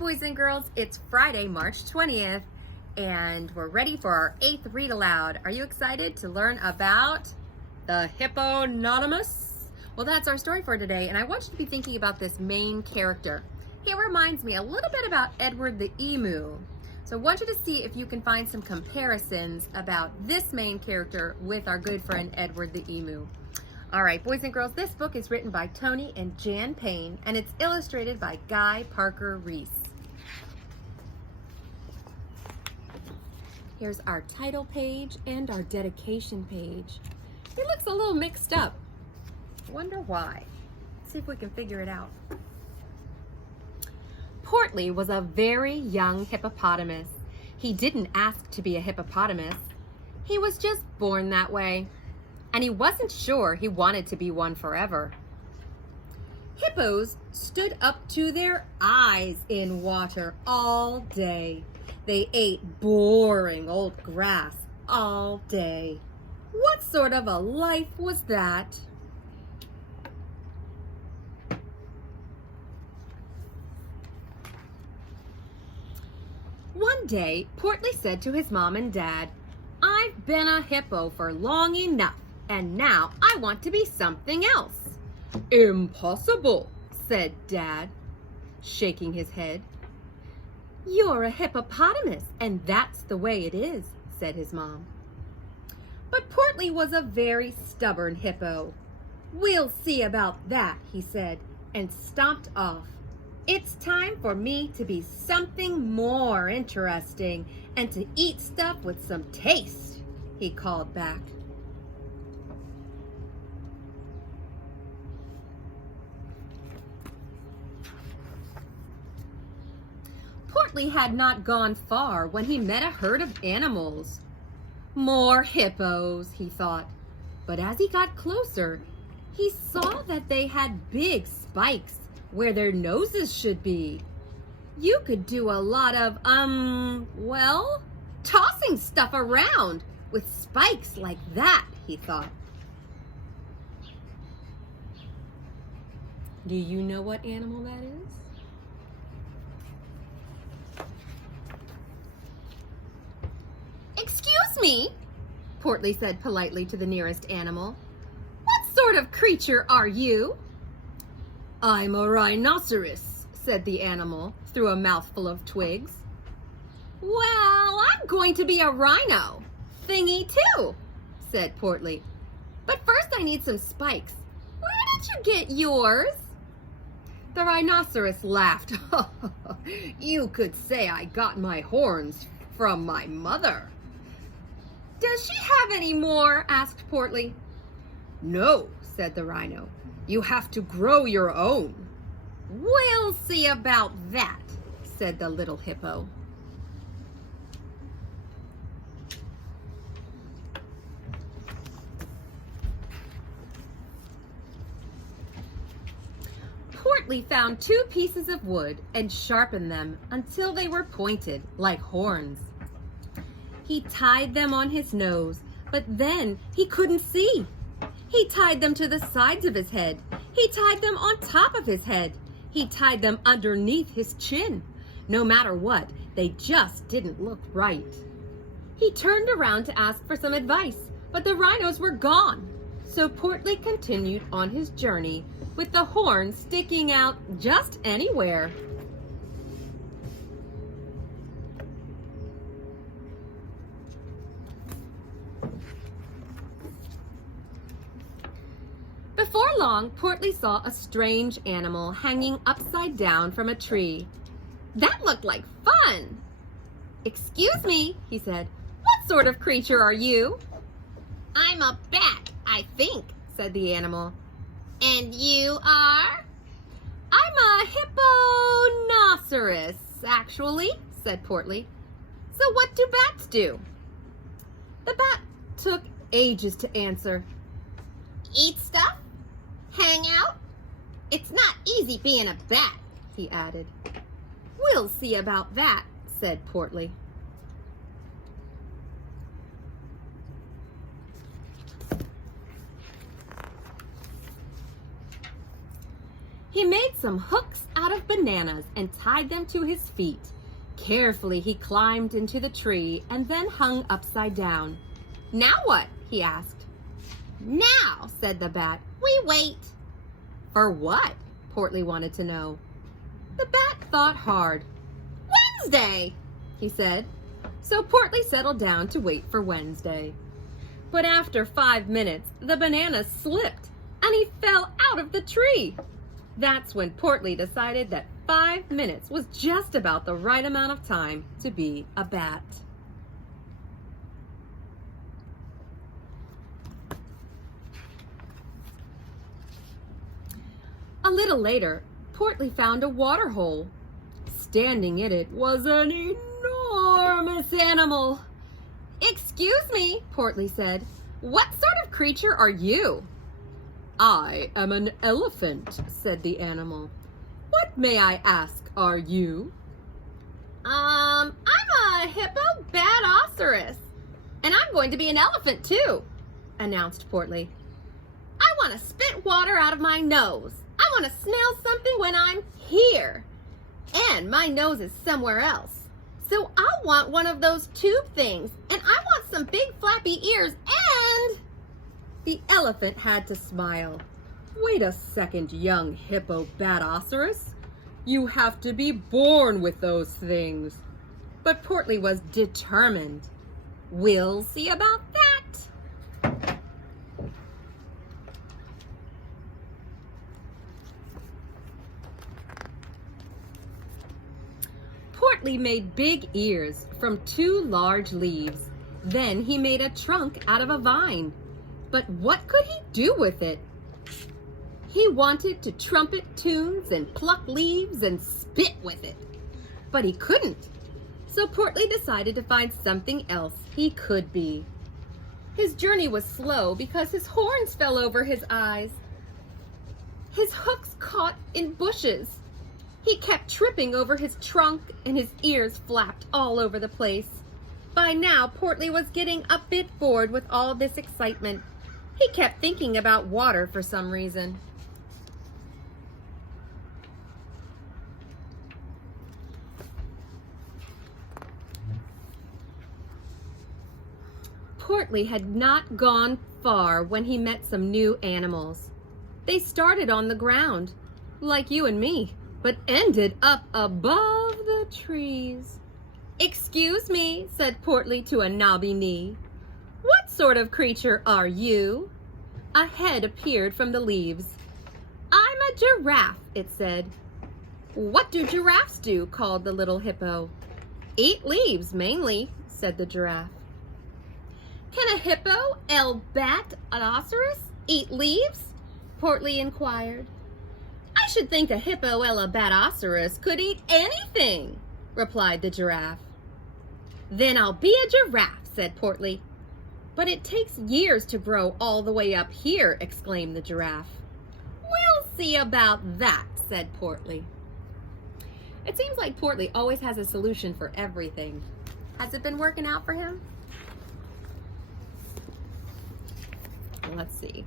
boys and girls, it's Friday, March 20th, and we're ready for our 8th read aloud. Are you excited to learn about the Hippo-NOT? Well, that's our story for today, and I want you to be thinking about this main character. He reminds me a little bit about Edward the Emu. So I want you to see if you can find some comparisons about this main character with our good friend Edward the Emu. All right, boys and girls, this book is written by Tony and Jan Payne, and it's illustrated by Guy Parker Reese. Here's our title page and our dedication page. It looks a little mixed up. Wonder why. Let's see if we can figure it out. Portly was a very young hippopotamus. He didn't ask to be a hippopotamus. He was just born that way. And he wasn't sure he wanted to be one forever. Hippos stood up to their eyes in water all day. They ate boring old grass all day. What sort of a life was that? One day, Portly said to his mom and dad, "I've been a hippo for long enough. And now I want to be something else." "Impossible," said Dad, shaking his head. "You're a hippopotamus, and that's the way it is," said his mom. But Portly was a very stubborn hippo. "We'll see about that," he said, and stomped off. "It's time for me to be something more interesting and to eat stuff with some taste," he called back. Portly had not gone far when he met a herd of animals. More hippos, he thought. But as he got closer, he saw that they had big spikes where their noses should be. You could do a lot of, well, tossing stuff around with spikes like that, he thought. Do you know what animal that is? "Excuse me," Portly said politely to the nearest animal. "What sort of creature are you?" "I'm a rhinoceros," said the animal through a mouthful of twigs. "Well, I'm going to be a rhino thingy too," said Portly. "But first I need some spikes. Where did you get yours?" The rhinoceros laughed. "You could say I got my horns from my mother." "Does she have any more?" asked Portly. "No," said the rhino. "You have to grow your own." "We'll see about that," said the little hippo. Portly found 2 pieces of wood and sharpened them until they were pointed like horns. He tied them on his nose, but then he couldn't see. He tied them to the sides of his head. He tied them on top of his head. He tied them underneath his chin. No matter what, they just didn't look right. He turned around to ask for some advice, but the rhinos were gone. So Portly continued on his journey with the horns sticking out just anywhere. Before long, Portly saw a strange animal hanging upside down from a tree. That looked like fun. "Excuse me," he said. "What sort of creature are you?" "I'm a bat, I think," said the animal. "And you are?" "I'm a hippo-noceros, actually," said Portly. "So what do bats do?" The bat took ages to answer. "Eat stuff? Hang out? It's not easy being a bat," he added. "We'll see about that," said Portly. He made some hooks out of bananas and tied them to his feet. Carefully, he climbed into the tree and then hung upside down. "Now what?" he asked. "Now," said the bat, "we wait." "For what?" Portly wanted to know. The bat thought hard. "Wednesday," he said. So Portly settled down to wait for Wednesday. But after 5 minutes, the banana slipped and he fell out of the tree. That's when Portly decided that 5 minutes was just about the right amount of time to be a bat. A little later, Portly found a water hole. Standing in it was an enormous animal. "Excuse me," Portly said, "what sort of creature are you?" "I am an elephant," said the animal. "What, may I ask, are you?" I'm a Hippo-NOT, and I'm going to be an elephant too," announced Portly. "I want to spit water out of my nose. I want to smell something when I'm here. And my nose is somewhere else. So I want one of those tube things, and I want some big flappy ears, and..." The elephant had to smile. "Wait a second, young Hippo-NOT. You have to be born with those things." But Portly was determined. "We'll see about that." Portly made big ears from 2 large leaves. Then he made a trunk out of a vine. But what could he do with it? He wanted to trumpet tunes and pluck leaves and spit with it. But he couldn't. So Portly decided to find something else he could be. His journey was slow because his horns fell over his eyes. His hooks caught in bushes. He kept tripping over his trunk and his ears flapped all over the place. By now, Portly was getting a bit bored with all this excitement. He kept thinking about water for some reason. Portly had not gone far when he met some new animals. They started on the ground, like you and me, but ended up above the trees. "Excuse me," said Portly to a knobby knee. "What sort of creature are you?" A head appeared from the leaves. "I'm a giraffe," it said. "What do giraffes do?" called the little hippo. "Eat leaves, mainly," said the giraffe. "Can a Hippo-NOT eat leaves?" Portly inquired. "I should think a Hippo-NOT could eat anything," replied the giraffe. "Then I'll be a giraffe," said Portly. "But it takes years to grow all the way up here," exclaimed the giraffe. "We'll see about that," said Portly. It seems like Portly always has a solution for everything. Has it been working out for him? Let's see.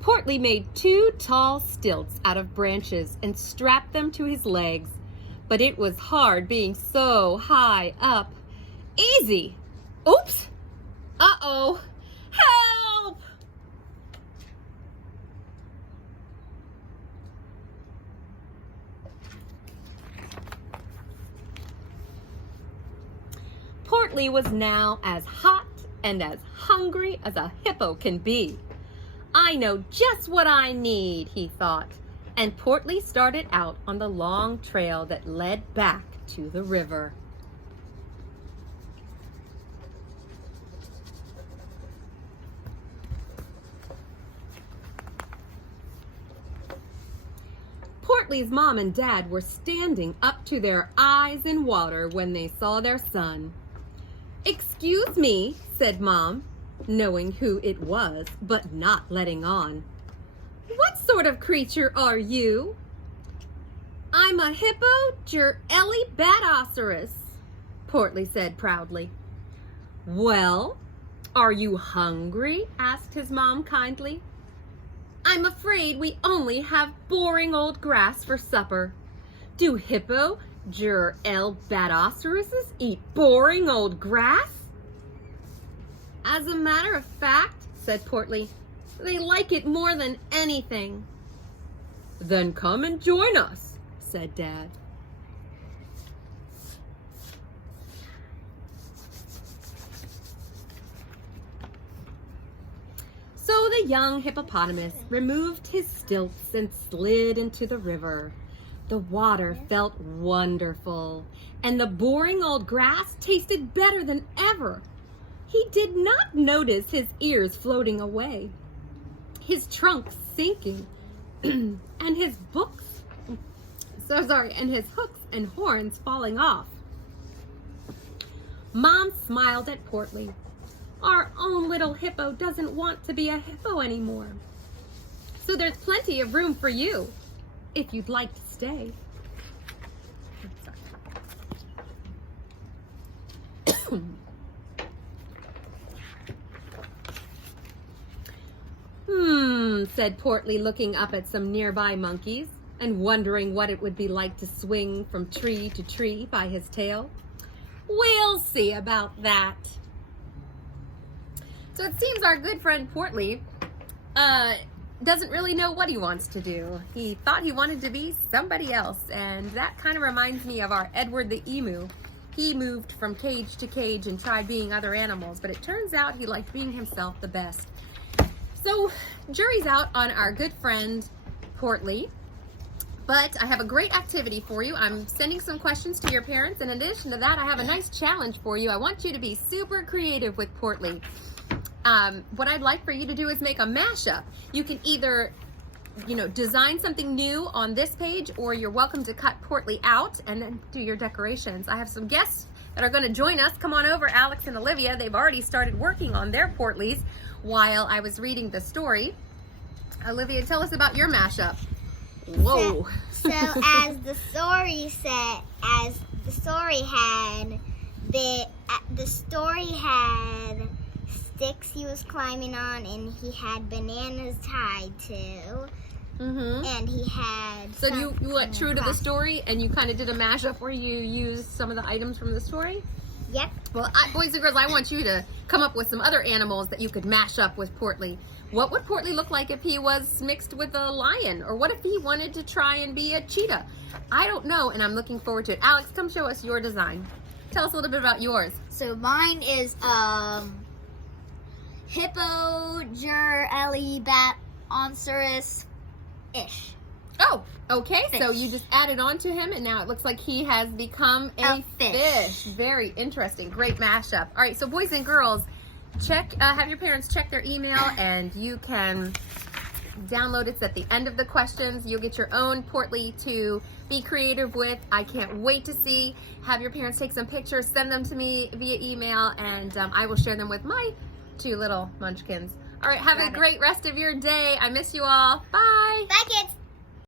Portly made 2 tall stilts out of branches and strapped them to his legs. But it was hard being so high up. "Easy! Oops! Uh-oh! Help!" Portly was now as hot and as hungry as a hippo can be. "I know just what I need," he thought, and Portly started out on the long trail that led back to the river. Portly's mom and dad were standing up to their eyes in water when they saw their son. "Excuse me," said Mom, knowing who it was, but not letting on. "What sort of creature are you?" "I'm a Hippo-NOT," Portly said proudly. "Well, are you hungry?" asked his mom kindly. "I'm afraid we only have boring old grass for supper. Do Hippo-NOT eat boring old grass? As a matter of fact, said Portly, they like it more than anything. Then come and join us, said Dad. So the young hippopotamus removed his stilts and slid into the river. The water felt wonderful, and the boring old grass tasted better than ever. He did not notice his ears floating away, his trunk sinking, and his his hooks and horns falling off. Mom smiled at Portly. Our own little hippo doesn't want to be a hippo anymore. So there's plenty of room for you, if you'd like to stay. Said Portly, looking up at some nearby monkeys and wondering what it would be like to swing from tree to tree by his tail. We'll see about that. So it seems our good friend Portly doesn't really know what he wants to do. He thought he wanted to be somebody else, and that kind of reminds me of our Edward the emu. He moved from cage to cage and tried being other animals, but it turns out he liked being himself the best. So, jury's out on our good friend Portly, but I have a great activity for you. I'm sending some questions to your parents. In addition to that, I have a nice challenge for you. I want you to be super creative with Portly. What I'd like for you to do is make a mashup. You can either, design something new on this page, or you're welcome to cut Portly out and then do your decorations. I have some guests that are going to join us. Come on over, Alex and Olivia. They've already started working on their Portlys while I was reading the story. Olivia, tell us about your mashup. Whoa. So as the story had sticks he was climbing on, and he had bananas tied to. And he had. So you went true to the story, and you kind of did a mashup where you used some of the items from the story? Yep. Well, boys and girls, I want you to come up with some other animals that you could mash up with Portly. What would Portly look like if he was mixed with a lion? Or what if he wanted to try and be a cheetah? I don't know, and I'm looking forward to it. Alex, come show us your design. Tell us a little bit about yours. So mine is Hippo-NOT-ish. Oh, okay. Fish. So you just added on to him, and now it looks like he has become a fish. Very interesting. Great mashup. All right, so boys and girls, have your parents check their email, and you can download it. It's at the end of the questions. You'll get your own Portly to be creative with. I can't wait to see. Have your parents take some pictures, send them to me via email, and I will share them with my 2 little munchkins. All right, have a great rest of your day. I miss you all. Bye. Bye, kids.